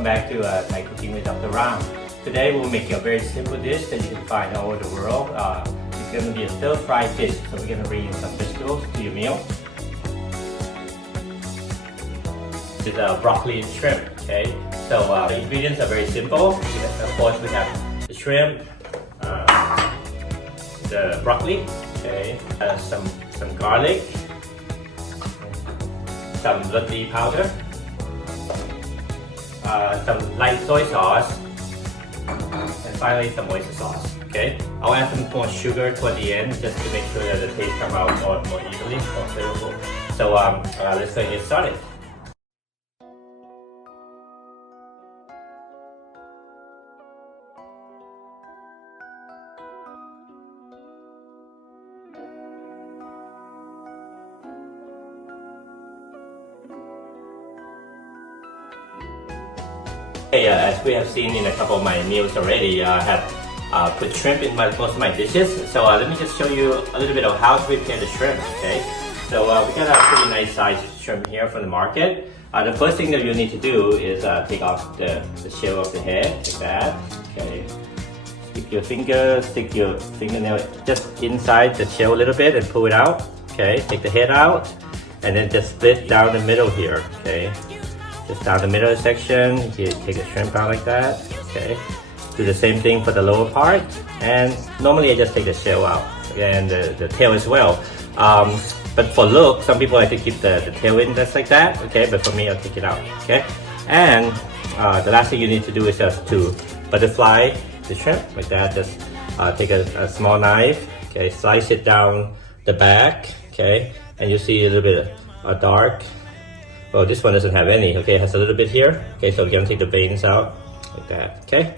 welcome back to my cooking with Dr. Ram. Today we'll make a very simple dish that you can find all over the world. It's going to be a stir-fried dish, so we're going to bring in some vegetables to your meal. This is broccoli and shrimp, okay? So the ingredients are very simple. Of course we have the shrimp, the broccoli, okay? Some garlic, some blood leaf powder, some light soy sauce, and finally some oyster sauce. Okay, I'll add some more sugar toward the end just to make sure that the taste comes out more evenly, more flavorful. So let's go and get started. Hey, as we have seen in a couple of my meals already, I have put shrimp in most of my dishes. So let me just show you a little bit of how to prepare the shrimp, okay? So we got a pretty nice sized shrimp here from the market. The first thing that you need to do is take off the shell of the head, like that, okay? Stick your fingernail just inside the shell a little bit and pull it out, okay? Take the head out and then just split down the middle here, okay? Just down the middle section, you take the shrimp out like that, okay? Do the same thing for the lower part, and normally I just take the shell out, and the tail as well. But for look, some people like to keep the tail in just like that, okay? But for me, I'll take it out, okay? And the last thing you need to do is just to butterfly the shrimp, like that. Just take a small knife, okay? Slice it down the back, okay? And you see a little bit of dark. Well, this one doesn't have any, okay? It has a little bit here. Okay, so we're gonna take the veins out, like that, okay?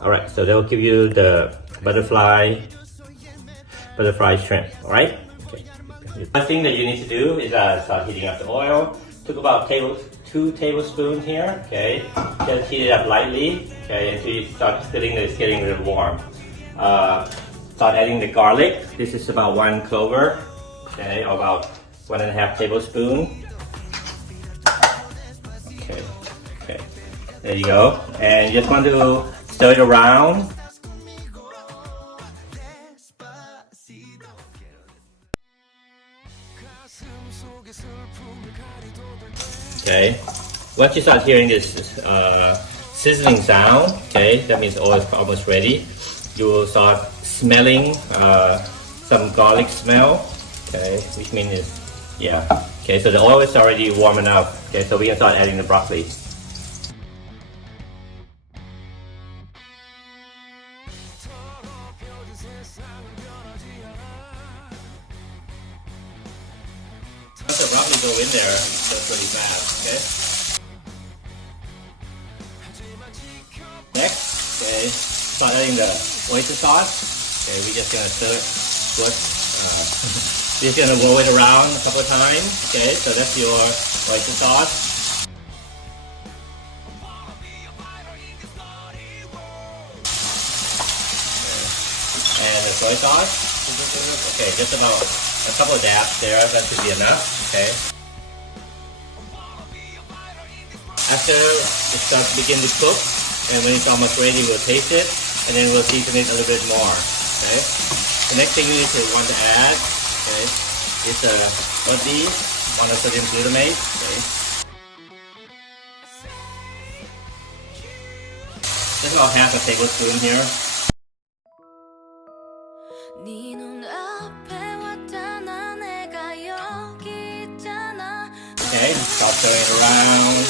All right, so that will give you the butterfly shrimp, all right? Okay. The first thing that you need to do is start heating up the oil. Took about 2 tablespoons here, okay? Just heat it up lightly, okay, until you start feeling that it's getting a little warm. Start adding the garlic. This is about 1 clover, okay, or about 1.5 tablespoons. Okay, there you go. And you just want to stir it around. Okay, once you start hearing this sizzling sound, okay, that means oil is almost ready. You will start smelling some garlic smell, okay, which means yeah. Okay, so the oil is already warm enough. Okay, so we can start adding the broccoli. Once the broccoli go in there, that's really fast, okay? Next, okay, start adding the oyster sauce. Okay, we're just gonna stir it. We're just gonna roll it around a couple of times. Okay, so that's your oyster sauce. And the soy sauce. Okay, just about a couple of dabs there, that should be enough, okay? After it starts to begin to cook, and when it's almost ready, we'll taste it, and then we'll season it a little bit more, okay? The next thing you want to add, okay, is blood leaf, monosodium glutamate, okay? Just about half a tablespoon here. Okay, start stirring it around.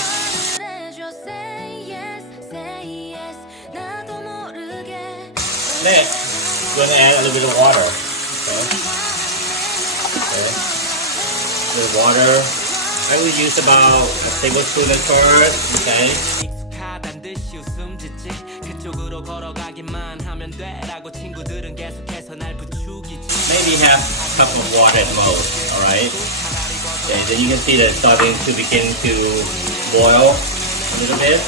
Next, we're going to add a little bit of water. Okay. Okay. A little water. I will use about a tablespoon of curd. Okay. Maybe half a cup of water at most. Alright. Okay, then you can see that it's starting to begin to boil a little bit.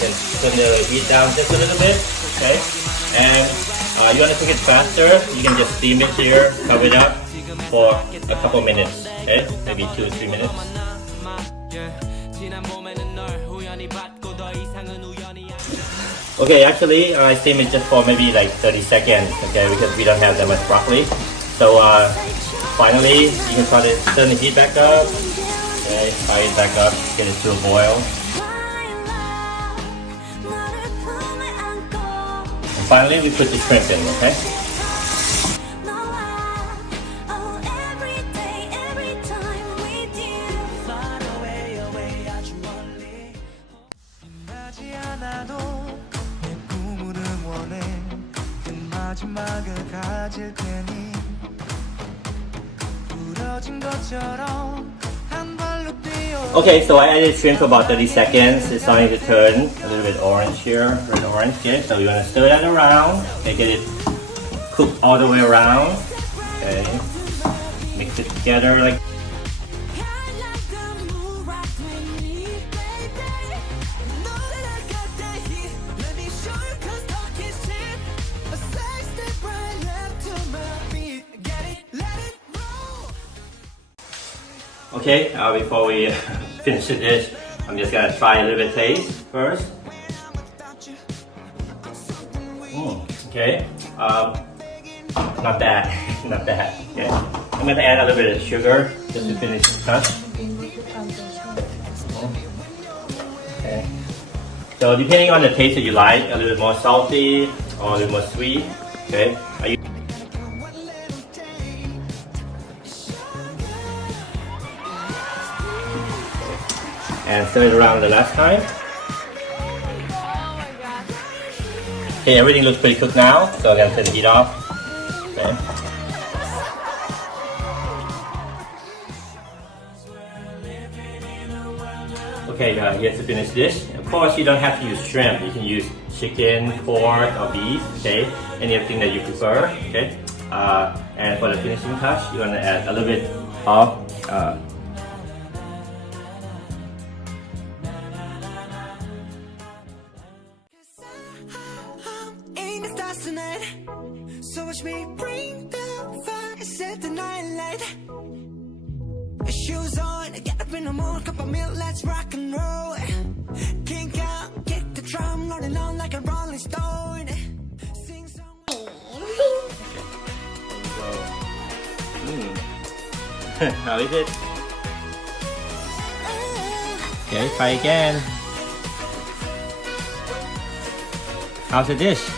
Then turn the heat down just a little bit. Okay. And you want to cook it faster, you can just steam it here, cover it up for a couple minutes, okay? Maybe 2 or 3 minutes. Okay, actually, I steam it just for maybe like 30 seconds, okay, because we don't have that much broccoli. So finally, you can try to turn the heat back up. Okay, fire it back up, get it to a boil. And finally, we put the shrimp in, okay? Okay, so I added shrimp for about 30 seconds. It's starting to turn a little bit orange here, red orange. Okay, so you want to stir that around and get it cooked all the way around. Okay, mix it together like. Okay, before we finish the dish, I'm just gonna try a little bit taste first. Okay, not bad, not bad. Okay, I'm gonna add a little bit of sugar just to finish the touch. Okay, so depending on the taste that you like, a little bit more salty or a little more sweet. Okay, and stir it around the last time. Okay, everything looks pretty cooked now, so I'm gonna turn the heat off. Okay. Okay, here's the finished dish. Of course, you don't have to use shrimp. You can use chicken, pork, or beef. Okay, anything that you prefer. Okay, and for the finishing touch, you want to add a little bit of so watch me bring the fire, set the night light. Shoes on, get up in the morning, cup of milk, let's rock and roll. Kink out, kick the drum, rolling on like a rolling stone. Sing song. How is it? Okay, try again. How's the dish?